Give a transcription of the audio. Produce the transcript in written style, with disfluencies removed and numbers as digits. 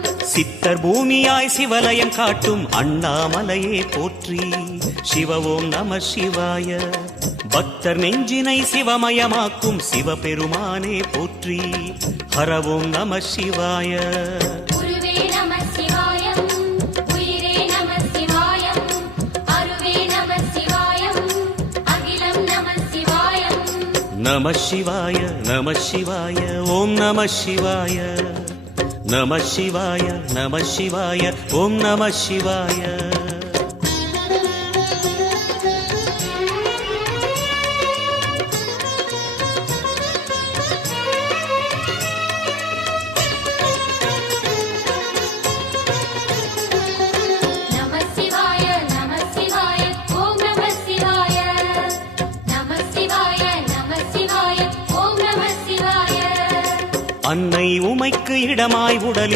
சித்தர் பூமியாய் சிவலயம் காட்டும் அண்ணாமலையே போற்றி. சிவ ஓம் நம சிவாய. பக்தர் நெஞ்சினை சிவமயமாக்கும் சிவபெருமானே போற்றி. ஹர ஓம் நம சிவாய. நம சிவாய நம சிவாய ஓம் நம சிவாய. நம சிவாய நம சிவாய ஓம் நம சிவாய. அன்னை உமைக்கு இடமாய் உடலில்